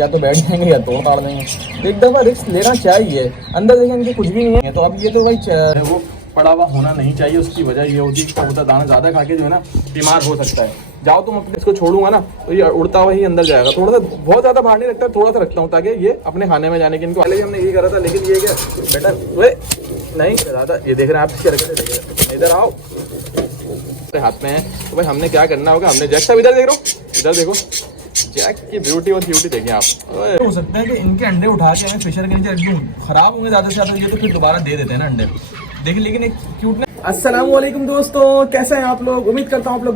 या तो बैठ जाएंगे या तोड़ ताड़ देंगे। तो एक दफ़ा रिस्क लेना चाहिए। अंदर देखें इनके कुछ भी नहीं है, तो अब ये तो भाई वो पड़ा हुआ होना नहीं चाहिए। उसकी वजह ये होती है कबूतर दाना ज़्यादा खा के जो है ना बीमार हो सकता है। जाओ तुम अपने इसको छोड़ूंगा ना तो ये उड़ता हुआ ही अंदर जाएगा। थोड़ा सा बहुत ज़्यादा बाहर नहीं रखता, थोड़ा सा रखता हूँ ताकि ये अपने खाने में जाने के। इनको पहले ही हमने यही करा था, लेकिन ये क्या बेटा वे नहीं ज़्यादा ये देख रहे हैं आप, इसकी हरकतें देख रहे हैं। इधर आओ, हाथ में है तो भाई हमने क्या करना होगा। हमने जैक साहब इधर देख रहा हूँ, इधर देखो जैक की ब्यूटी और क्यूटी देखिए आप। हो सकता है कि इनके अंडे उठा के हमें फिशर के नीचे रख दूँ, खराब होंगे ज़्यादा से ज़्यादा, ये तो फिर दोबारा दे देते हैं ना अंडे। देखिए लेकिन एक क्यूट। अस्सलाम वालेकुम दोस्तों, कैसे हैं आप लोग। उम्मीद करता हूँ आप लोग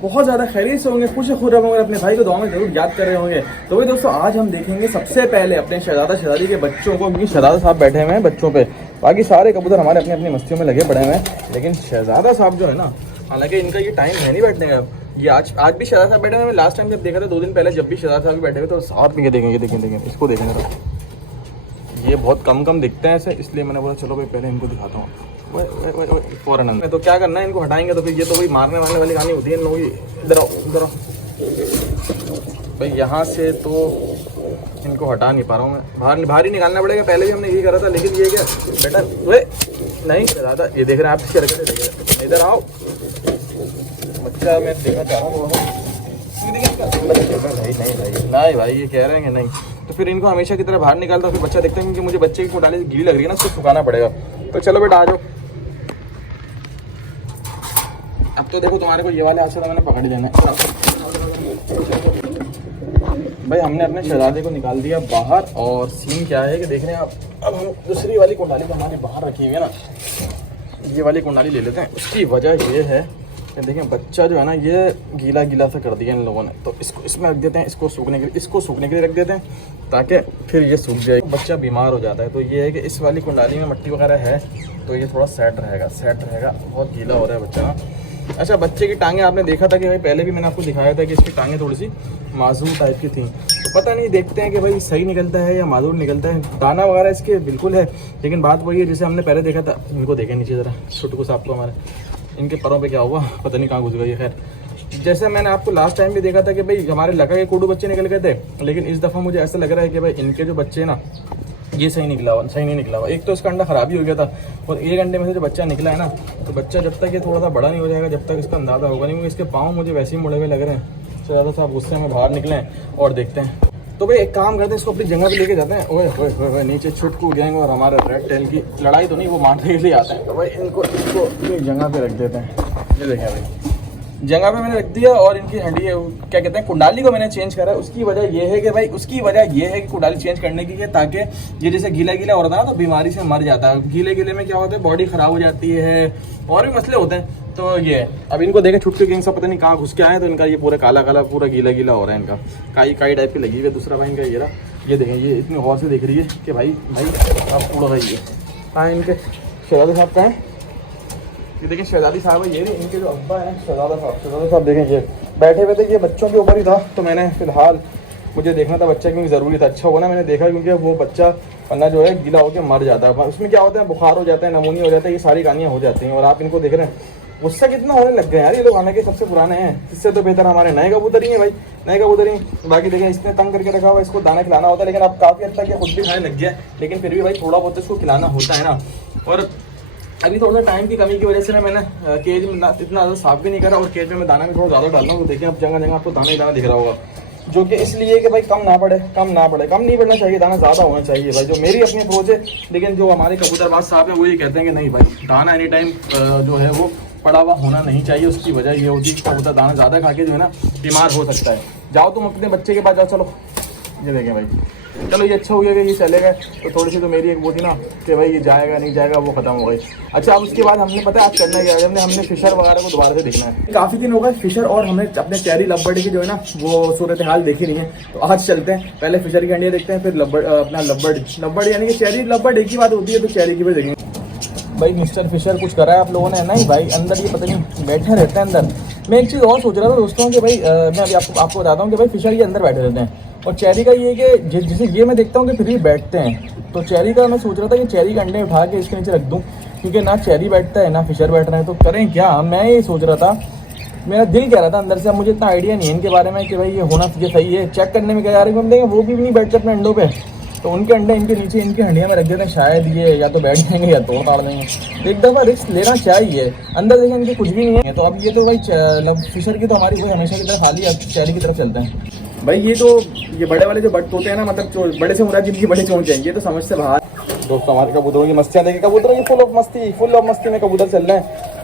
बहुत ज़्यादा खैरियत से होंगे, खुश खुश होंगे, अपने भाई को दुआ में जरूर याद कर रहे होंगे। तो भाई दोस्तों आज हम देखेंगे सबसे पहले अपने शहजादी के बच्चों को, क्योंकि शहजादा साहब बैठे हुए हैं बच्चों पे, बाकी सारे कबूतर हमारे अपनी अपनी मस्तियों में लगे पड़े हुए हैं। लेकिन शहजादा साहब जो है ना, हालांकि इनका ये टाइम है नहीं बैठने का। ये आज भी शहजादा साहब बैठे हुए हैं। लास्ट टाइम जब देखा था 2 दिन पहले, जब भी शहजादा साहब बैठे हुए तो साथ में देखेंगे इसको देखेंगे तो ये बहुत कम दिखते हैं ऐसे, इसलिए मैंने बोला चलो भाई पहले इनको दिखाता हूँ। फौरन में तो क्या करना है, इनको हटाएंगे तो फिर ये तो भाई मारने वाले वाली कहानी होती है इन लोगों की। इधर आओ भाई, यहाँ से तो इनको हटा नहीं पा रहा हूँ मैं, बाहर ही निकालना पड़ेगा। पहले भी हमने यही करा था, लेकिन ये क्या बेटा वे नहीं ज़्यादा ये देख रहे हैं आप, इसकी हरकतें देख रहे हैं। इधर आओ बच्चा, मैं देखना चाह रहा हूँ नहीं भाई ये कह रहे हैं कि नहीं, तो फिर इनको हमेशा की तरह बाहर निकालता हूँ। फिर बच्चा देखता है क्योंकि मुझे बच्चे की कोटाली गीली लग रही है ना, उसको सुखाना पड़ेगा। तो चलो बेटा आ जाओ। अब तो देखो तुम्हारे को ये वाले हाथ से तो मैंने पकड़ लेना है भाई। हमने अपने शहजादे को निकाल दिया बाहर, और सीन क्या है कि देख रहे हैं आप, अब हम दूसरी वाली कुंडाली तो हमारी बाहर रखी हुई है ना, ये वाली कुंडाली ले लेते हैं। उसकी वजह ये है कि देखें बच्चा जो है ना ये गीला सा कर दिया इन लोगों ने, तो इसको इसमें रख देते हैं, इसको सूखने के लिए रख देते हैं ताकि फिर ये सूख जाए। बच्चा बीमार हो जाता है, तो ये है कि इस वाली कुंडाली में मट्टी वगैरह है तो ये थोड़ा सेट रहेगा। बहुत गीला हो रहा है बच्चा ना। अच्छा, बच्चे की टांगें आपने देखा था कि भाई पहले भी मैंने आपको दिखाया था कि इसकी टांगें थोड़ी सी माजूर टाइप की थी। तो पता नहीं, देखते हैं कि भाई सही निकलता है या माजूर निकलता है। दाना वगैरह इसके बिल्कुल है, लेकिन बात वही है जैसे हमने पहले देखा था। इनको देखें नीचे ज़रा, छुटकू साहब को हमारे इनके परों पे क्या हुआ पता नहीं, कहाँ घुस गई है। खैर जैसे मैंने आपको लास्ट टाइम भी देखा था कि भाई हमारे लगा के कोडू बच्चे निकल गए थे, लेकिन इस दफ़ा मुझे ऐसा लग रहा है कि भाई इनके जो बच्चे ना ये सही नहीं निकला हुआ। एक तो इसका अंडा ख़राब ही हो गया था, और एक अंडे में से जो बच्चा निकला है ना, तो बच्चा जब तक ये थोड़ा सा बड़ा नहीं हो जाएगा जब तक इसका अंदाज़ा होगा नहीं। क्योंकि इसके पाँव मुझे वैसे ही मुड़े हुए लग रहे हैं। तो ज़्यादा साहब गुस्से में बाहर निकले और देखते हैं। तो भाई एक काम करते हैं, इसको अपनी जगह पे लेके जाते हैं। ओए नीचे छुटकू गैंग और हमारे रेड टेल की लड़ाई तो नहीं, वो मारने के लिए आते हैं। तो भाई इनको अपनी जगह पे रख देते हैं। ये देखें भाई जगह पे मैंने रख दिया, और इनकी हड्डी क्या कहते हैं कुंडाली को मैंने चेंज करा। उसकी वजह ये है कि कुंडाली चेंज करने की है ताकि ये जैसे गीला हो रहा था ना, तो बीमारी से मर जाता है। गीले में क्या होता है, बॉडी खराब हो जाती है और भी मसले होते हैं। तो ये अब इनको देखें, छुटके गैंग सा पता नहीं कहाँ घुस के आए, तो इनका ये पूरा काला पूरा गीला हो रहा है। इनका काई टाइप की लगी हुई है। दूसरा भाई इनका ये देखें, ये इतनी गौर से देख रही है कि भाई आप उड़ रही है। कहाँ इनके शहजादे साहब कहाँ हैं? ये देखिए शहजादी साहब है, ये भी इनके जो अब्बा हैं शहजादा साहब देखें ये बैठे हुए थे। ये बच्चों के ऊपर ही था, तो मैंने फिलहाल मुझे देखना था बच्चा, क्योंकि ज़रूरी था। अच्छा हुआ ना मैंने देखा, क्योंकि वो बच्चा वरना जो है गीला होकर मर जाता है। उसमें क्या होता है, बुखार हो जाता है, नमूनिया हो जाता है, ये सारी कहानियाँ हो जाती हैं। और आप इनको देख रहे हैं गुस्सा कितना होने लग गए यार ये लोग, हालांकि सबसे पुराने हैं। इससे तो बेहतर हमारे नए कबूतर ही हैं भाई, नए कबूतर ही। बाकी देखें इसने तंग करके रखा हुआ, इसको दाना खिलाना होता है, लेकिन अब काफ़ी हद तक ये खुद भी खाने लग गया। लेकिन फिर भी भाई थोड़ा बहुत इसको खिलाना होता है ना। और अभी थोड़ा सा टाइम की कमी की वजह से ना मैंने केज में इतना ज़्यादा साफ भी नहीं करा, और केज में मैं दाना भी थोड़ा ज़्यादा डाल रहा हूँ। तो देखिए अब जगह आपको दाना ही दाना दिख रहा होगा, जो कि इसलिए कि भाई कम नहीं पड़ना चाहिए, दाना ज़्यादा होना चाहिए भाई, जो मेरी अपनी अप्रोच है। लेकिन जो हमारे कबूतरबाज साहब है वो ये कहते हैं कि नहीं भाई दाना एनी टाइम जो है वो पड़ा हुआ होना नहीं चाहिए। उसकी वजह ये होती है कि कबूतर दाना ज़्यादा खा के जो है ना बीमार हो सकता है। जाओ तुम अपने बच्चे के पास जाओ। चलो ये देखें भाई, चलो ये अच्छा हो गया कि ये चले गए। तो थोड़ी सी तो मेरी एक वो थी ना कि भाई ये जाएगा नहीं जाएगा, वो खत्म हो गई। अच्छा अब उसके बाद हमने पता है आज करना क्या है, हमने फिशर वगैरह को दोबारा से देखना है। काफ़ी दिन हो गए फिशर और हमें अपने चेरी लवबर्ड की जो है ना वो सूरत हाल देखी नहीं है। तो आज चलते हैं, पहले फिशर की अंडिया देखते हैं, फिर अपना लवबर्ड यानी कि चेरी लवबर्ड एक ही बात होती है, तो चेरी की भी देखेंगे। भाई मिस्टर फिशर कुछ करा है आप लोगों ने? नहीं भाई, अंदर ये पता नहीं बैठे रहते हैं अंदर। मैं एक चीज़ और सोच रहा था दोस्तों कि भाई मैं अभी आपको बताता हूँ कि भाई फिशर ये अंदर बैठे रहते हैं, और चेरी का ये कि जैसे ये मैं देखता हूँ कि फिर भी बैठते हैं। तो चेरी का मैं सोच रहा था कि चेरी के अंडे उठा के इसके नीचे रख दूँ, क्योंकि ना चेरी बैठता है ना फिशर बैठ रहा है। तो करें क्या, मैं ये सोच रहा था मेरा दिल कह रहा था अंदर से, अब मुझे इतना आइडिया नहीं है इनके बारे में कि भाई ये होना ये सही है। चेक करने में क्या जा रहे हैं देंगे, वो भी नहीं बैठते अपने अंडों पे, तो उनके अंडे इनके नीचे इनकी हंडिया में रख देते हैं, शायद ये या तो बैठ जाएंगे या तोड़ ताड़ देंगे। तो एक दफ़ा रिस्क लेना चाहिए। अंदर देखें इनके कुछ भी नहीं है। तो अब ये तो भाई फिशर की तो हमारी वो हमेशा की तरह खाली, अब चेरी की तरफ चलते हैं। भाई ये तो ये बड़े वाले जो बट होते हैं ना, मतलब बड़े से मुराद जिनकी बड़े चोंच हैं, ये तो समझ से बाहर। दोस्तों हमारे कबूतरों की मस्तियाँ देखें, कबूतरों की फुल ऑफ मस्ती में कबूतर चल रहे हैं।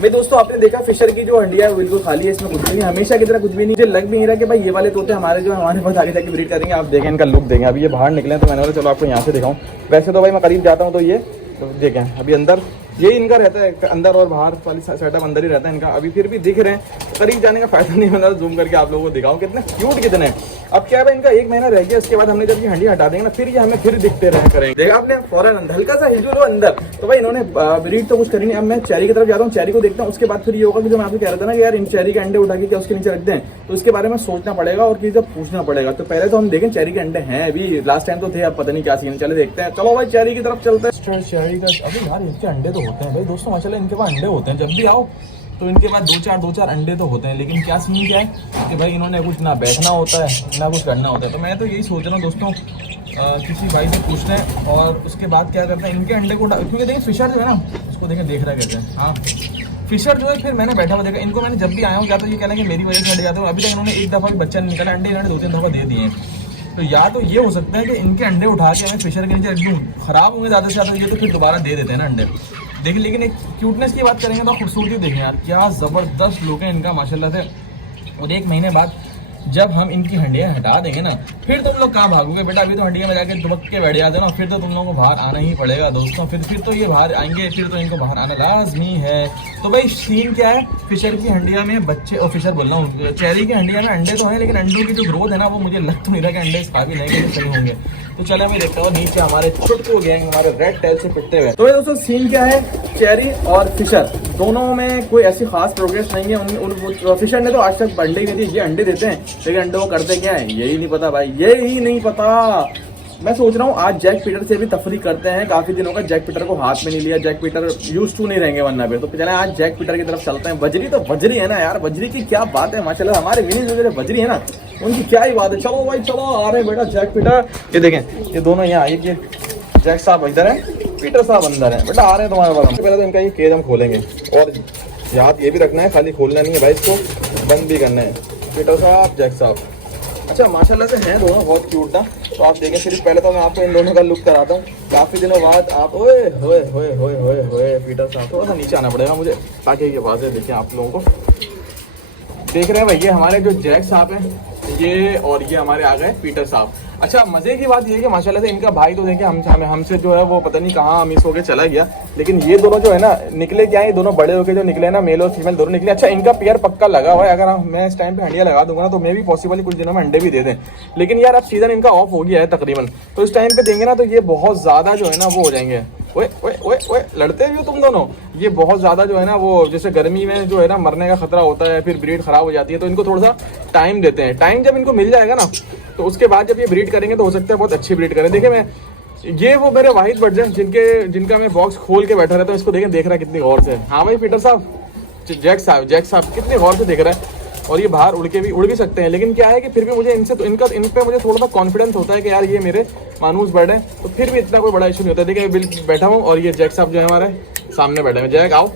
भाई दोस्तों आपने देखा फिशर की जो हंडिया है बिल्कुल खाली है, इसमें कुछ भी नहीं, हमेशा की तरह कुछ भी नहीं। मुझे लग भी नहीं रहा कि भाई ये वाले तोते हमारे जो हमारे पास आगे जाके ब्रीड करेंगे। आप देखें इनका लुक देखें। अभी ये बाहर निकले तो मैंने बोला चलो आपको यहाँ से दिखाऊं। वैसे तो भाई मैं करीब जाता हूँ तो ये तो देखें अभी अंदर यही इनका रहता है, अंदर और बाहर वाली सेटअप अंदर ही रहता है इनका। अभी फिर भी दिख रहे हैं, करीब जाने का फायदा नहीं बना, जूम करके आप लोगों को दिखाऊं कितने क्यूट कितने हैं। अब क्या है इनका 1 महीना रह गया, उसके बाद हमने जब ये हंडी हटा देंगे ना, फिर ये हमें फिर दिखते रहे करेंगे। देखा आपने फौरन हल्का सा हिल लो अंदर, तो भाई इन्होंने ब्रीड तो कुछ करी नहीं। अब मैं चेरी की तरफ जाता हूँ, चेरी को देखता हूँ, उसके बाद फिर ये होगा कि जो मैं आपको कह रहा था ना कि यार इन चेरी के अंडे उठा के क्या उसके नीचे रखते हैं, तो उसके बारे में सोचना पड़ेगा और चीज़ पूछना पड़ेगा। तो पहले तो हम देखें चेरी के अंडे हैं, अभी लास्ट टाइम तो थे, अब पता नहीं क्या सीन। चले देखते हैं, चलो भाई चेरी की तरफ चलते हैं। चेरी का अभी यार इनके अंडे तो होते हैं भाई दोस्तों, माशाल्लाह इनके पास अंडे होते हैं। जब भी आओ तो इनके पास दो चार अंडे तो होते हैं, लेकिन क्या सीन क्या है कि भाई इन्होंने कुछ ना बैठना होता है ना कुछ करना होता है। तो मैं तो यही सोच रहा हूँ दोस्तों, किसी भाई से पूछते हैं और उसके बाद क्या करते हैं इनके अंडे को, क्योंकि देखिए फिशर जो है ना उसको देखें देख रहा है कहते हैं। हाँ फिशर जो है, फिर मैंने बैठा हुआ देखा इनको, मैंने जब भी आया हूँ क्या तो ये कहना कि मेरी वजह से अंडे जाते हैं। अभी तक इन्होंने एक दफ़ा भी बच्चा नहीं निकाला, अंडे इन्होंने 2-3 दफ़ा दे दिए हैं। तो या तो ये हो सकता है कि इनके अंडे उठा के हमें फिशर के नीचे रख दूँ, खराब होंगे ज़्यादा से ज़्यादा, ये तो फिर दोबारा दे देते हैं ना अंडे। देखिए लेकिन एक क्यूटनेस की बात करेंगे तो खूबसूरती देखें यार, क्या ज़बरदस्त लुक है इनका माशाल्लाह से। और 1 महीने बाद जब हम इनकी हंडियाँ हटा देंगे ना, फिर तुम लोग कहाँ भागोगे बेटा, अभी तो हंडिया में जाके दुबक के बैठ जाते हो ना, फिर तो तुम लोगों को बाहर आना ही पड़ेगा दोस्तों। फिर तो ये बाहर आएंगे, फिर तो इनको बाहर आना लाजमी है। तो भाई सीन क्या है, फिशर की हंडिया में बच्चे, और फिशर बोल रहा हूँ चेरी की हंडिया में अंडे तो हैं, लेकिन अंडों की जो ग्रोथ है ना वो मुझे लग तो नहीं रहा कि अंडे इस काबिल है कि सही होंगे। तो चले मैं देखता हूँ नीचे हमारे छुट्टू गैंग हमारे रेड टेल से पिटते हुए। तो दोस्तों सीन क्या है, चेरी और फिशर दोनों में कोई ऐसी खास प्रोग्रेस नहीं है। फिशर ने तो आज तक अंडे नहीं दिए, ये अंडे देते हैं लेकिन अंडे वो करते क्या है यही नहीं पता भाई, यही नहीं पता। मैं सोच रहा हूँ आज जैक पीटर से भी तफरी करते हैं, काफी दिनों का जैक पीटर को हाथ में नहीं लिया, जैक पीटर यूज टू नहीं रहेंगे वरना पे। तो चले आज जैक पीटर की तरफ चलते हैं। बजरी तो बजरी है ना यार, बजरी की क्या बात है माशाल्लाह, हमारे विनीत जो बजरी है ना उनकी क्या ही बात है। चलो भाई चलो, आ रहे बेटा जैक पीटर। ये देखें ये दोनों यहाँ आइए, जैक साहब इधर है, पीटर साहब अंदर है, बेटा आ रहे हैं तुम्हारे पास। पहले तो इनका ये केज हम खोलेंगे और याद ये भी रखना है खाली खोलना नहीं है भाई, इसको बंद भी करना है। पीटर साहब जैक साहब अच्छा माशाल्लाह से हैं दोनों, बहुत क्यूट था। तो आप देखें फिर पहले तो मैं आपको इन दोनों का लुक कराता हूँ। काफ़ी दिनों बाद आप ओए होए होए होए होए होए पीटर साहब, थोड़ा सा नीचे आना पड़ेगा मुझे ताकि ये आवाज़ें देखें आप लोगों को। देख रहे हैं भाई ये हमारे जो जैक साहब हैं ये, और ये हमारे आ गए पीटर साहब। अच्छा मजे की बात ये है कि माशाल्लाह से इनका भाई तो देखिए हमसे जो है वो पता नहीं कहाँ मिस होके चला गया, लेकिन ये दोनों जो है ना निकले क्या है, ये दोनों बड़े होके जो निकले ना, मेल और फीमेल दोनों निकले। अच्छा इनका पेयर पक्का लगा हुआ है, अगर मैं इस टाइम पे हंडिया लगा दूंगा ना तो मे भी पॉसिबल कुछ दिनों में अंडे भी दे दें। लेकिन यार अब सीजन इनका ऑफ हो गया है तकरीबन, तो इस टाइम पे देंगे ना तो ये बहुत ज्यादा जो है ना वो हो जाएंगे। ओए ओए ओए ओए लड़ते भी हो तुम दोनों, ये बहुत ज्यादा जो है ना वो जैसे गर्मी में जो है ना मरने का खतरा होता है, फिर ब्रीड खराब हो जाती है। तो इनको थोड़ा सा टाइम देते हैं, टाइम जब इनको मिल जाएगा ना तो उसके बाद जब ये ब्रीड करेंगे तो हो सकता है बहुत अच्छी ब्रीड करें। देखिए मैं ये वो मेरे वाहिद बर्ड्स हैं जिनका मैं बॉक्स खोल के बैठा रहता हूँ, इसको देख रहा है कितनी गौर से। हाँ भाई पीटर साहब जैक साहब कितने गौर से देख रहा है। और ये बाहर उड़ भी सकते हैं, लेकिन क्या है कि फिर भी मुझे इन पे मुझे थोड़ा सा कॉन्फिडेंस होता है कि यार ये मेरे मानूस बर्ड है, तो फिर भी इतना कोई बड़ा इशू नहीं होता। देखिए बिल बैठा हूँ और ये जैक साहब जो है हमारे सामने बैठे हैं। जैक आओ,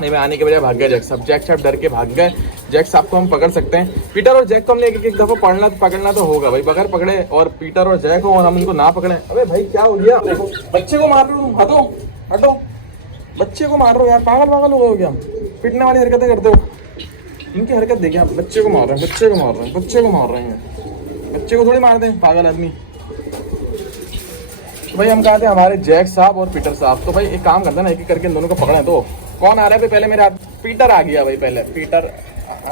नहीं मैं आने के बजाय भाग गया जैक साहब डर के भाग गए। जैक साहब को हम पकड़ सकते हैं, पीटर और जैक को हमने एक दफ़ा पकड़ना तो होगा भाई, बगैर पकड़े और पीटर और जैक हो और हम इनको ना पकड़े। अबे भाई क्या हो गया, देखो बच्चे को मार रहे हो, हटो बच्चे को मार रहे हो यार, पागल हो गया, पिटने वाली हरकतें करते हो। इनकी हरकत देखिए आप, बच्चे को मार रहे हैं, बच्चे को थोड़ी मार दें पागल आदमी। भाई हम कहा थे हमारे जैक साहब और पीटर साहब, तो भाई एक काम करते हैं ना, एक एक करके इन दोनों को पकड़े। तो कौन आ रहा है पहले मेरे हाथ, पीटर आ गया भाई, पहले पीटर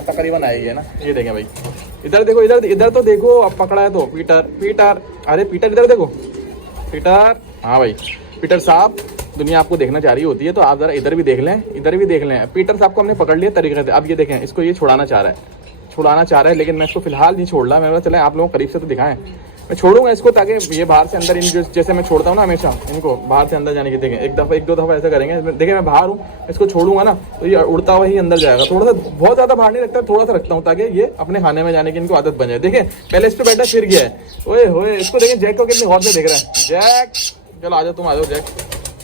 तकरीबन आई है ना। ये देखें भाई, इधर देखो, इधर तो देखो, अब पकड़ा है तो पीटर अरे पीटर इधर देखो, पीटर हाँ भाई पीटर साहब, दुनिया आपको देखना चाह रही होती है तो आप जरा इधर भी देख लें। पीटर साहब को हमने पकड़ लिया तरीके से। अब ये देखें, इसको ये छुड़ाना चाह रहा है, लेकिन मैं इसको फिलहाल नहीं छोड़ रहा। मैं चले आप लोगों को करीब से तो दिखाएं। मैं छोड़ूंगा इसको ताकि ये बाहर से अंदर, इन जैसे मैं छोड़ता हूँ ना हमेशा इनको बाहर से अंदर जाने की, देखें एक दो दफ़ा ऐसा करेंगे, देखें मैं बाहर हूँ, इसको छोड़ूंगा ना तो ये उड़ता हुआ ही अंदर जाएगा। थोड़ा सा, बहुत ज़्यादा बाहर नहीं रखता, थोड़ा सा रखता हूँ ताकि ये अपने खाने में जाने की इनको आदत बन जाए। देखें पहले इस पर बैठा फिर गया है, ओए होए, इसको देखें जैक को कितनी गौर से देख रहा है। जैक चलो आ जाओ, तुम आ जाओ जैक,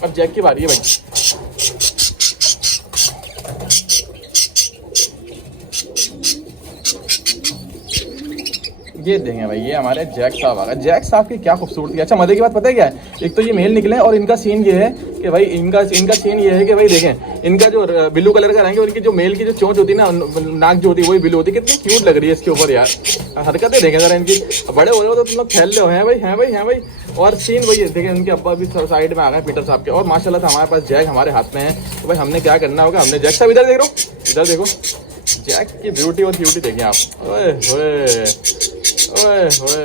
अब जैक की बारी है भाई। ये देंगे भाई, ये हमारे जैक साहब आ गए। जैक साहब की क्या खूबसूरती है। अच्छा मजे की बात पता है क्या है, एक तो ये मेल निकले और इनका सीन ये है कि भाई इनका सीन ये है कि भाई देखें इनका जो ब्लू कलर का रंग है, उनकी जो मेल की जो चोंच होती है ना, नाक जो होती है वही ब्लू होती है। कितनी क्यूट लग रही है इसके ऊपर यार, हरकतें देखें जरा इनकी। बड़े हो रहे हो तो तुम लोग फैल रहे हो, हैं भाई, हैं भाई, हैं भाई। और सीन वही है, देखें उनके अब्बा भी साइड में आ गए पीटर साहब के, और माशाल्लाह से हमारे पास जैक हमारे हाथ में है। तो भाई हमने क्या करना होगा, हमने जैक साहब इधर देख रहे हो, इधर देखो जैक की ब्यूटी और क्यूटी देखिए आप। ओए होए ओए होए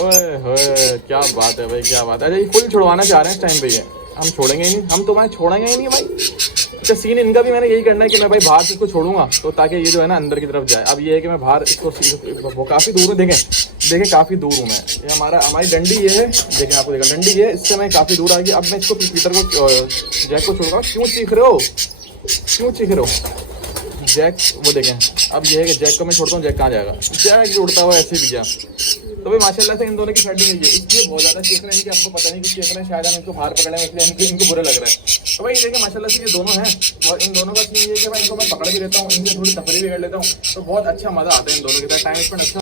ओए होए, क्या बात है भाई, क्या बात है। अच्छा ये फुल छुड़वाना चाह रहे हैं इस टाइम पे, ये हम छोड़ेंगे ही नहीं, हम तो भाई छोड़ेंगे ही नहीं भाई। अच्छा सीन इनका भी मैंने यही करना है कि मैं भाई बाहर से इसको छोड़ूंगा तो ताकि ये जो है ना अंदर की तरफ जाए। अब ये है कि मैं बाहर इसको, वो काफ़ी दूर है, देखें काफ़ी दूर हूँ मैं। ये हमारी डंडी ये है, देखें आपको देखा डंडी ये, इससे मैं काफ़ी दूर आ गई। अब मैं इसको पीटर को, जैक को छोड़ूंगा। क्यों चीख रहे हो, क्यों चीख रहे हो जैक, वो देखें। अब ये है कि जैक को मैं छोड़ता हूँ, जैक कहाँ जाएगा, जैक भी उड़ता हुआ ऐसे भी गया। तो भाई माशाल्लाह से इन दोनों की सेटिंग है, इसलिए बहुत ज़्यादा चीख रहे हैं कि आपको पता नहीं कि चीख रहे हैं, शायद हम इनको बाहर पकड़े हैं इसलिए इनको बुरे लग रहा है। तो भाई देखिए माशाल्लाह से ये दोनों हैं, और इन दोनों का सीन ये है कि भाई इनको मैं पकड़ भी लेता हूँ, इनसे थोड़ी तफरी भी कर लेता हूँ, तो बहुत अच्छा मज़ा आता है इन दोनों के साथ टाइम स्पेंड। अच्छा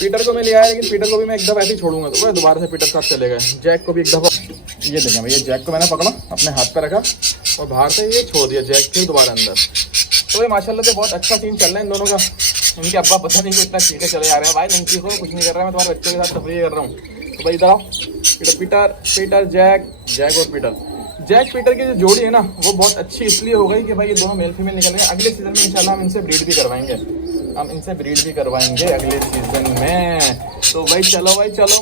पीटर को मैं ले आया, लेकिन पीटर को भी मैं एक दफ़ा ऐसे ही छोड़ूंगा तो भाई दोबारा से पीटर साथ चले गए। जैक को भी एक दफ़ा, ये देखें भाई, ये जैक को मैंने पकड़ा, अपने हाथ पर रखा और बाहर से ये छोड़ दिया, जैक फिर दोबारा अंदर। तो भाई माशाल्लाह से बहुत अच्छा सीन चल रहा है इन दोनों का। इनके अब्बा पता नहीं इतना चीखे चले जा रहे हैं, भाई नहीं चीखो, कुछ नहीं कर रहा है, मैं तुम्हारे बच्चों के साथ तफरीह कर रहा हूँ। तो भाई इधर आओ, पीटर जैक और पीटर। जैक पीटर की जो जोड़ी है ना वो बहुत अच्छी इसलिए हो गई कि भाई ये दोनों मेल फीमेल निकल गए। अगले सीजन में इंशाल्लाह हम इनसे ब्रीड भी करवाएंगे, अगले सीजन में। तो भाई चलो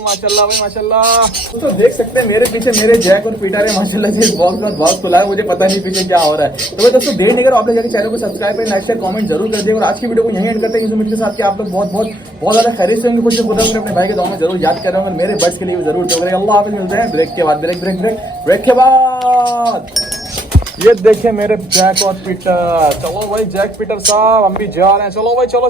माशाल्लाह भाई माशाल्लाह। तो देख सकते हैं मेरे पीछे मेरे जैक और पीटर है माशाल्लाह से। इस बॉक्स में बॉक्स खुला है, मुझे पता नहीं पीछे क्या हो रहा है। तो भाई दोस्तों देर नहीं करो, आप लोग जाकर चैनल को सब्सक्राइब करें, लाइक शेयर कमेंट जरूर कर दिए। और आज की वीडियो को यहीं एंड करते हैं इस उम्मीद के साथ कि आप लोग बहुत ज़्यादा खैरियत से होंगे, कुछ खुदा मुझे अपने भाई के दुआ में जरूर याद कर रहे होंगे, मेरे बर्ड्स के लिए जरूर तो करें। अल्लाह हाफिज़, मिलते हैं ब्रेक के बाद, ब्रेक के बाद। ये देखे मेरे जैक और पीटर। चलो भाई जैक पीटर साहब हम भी जा रहे हैं, चलो भाई चलो।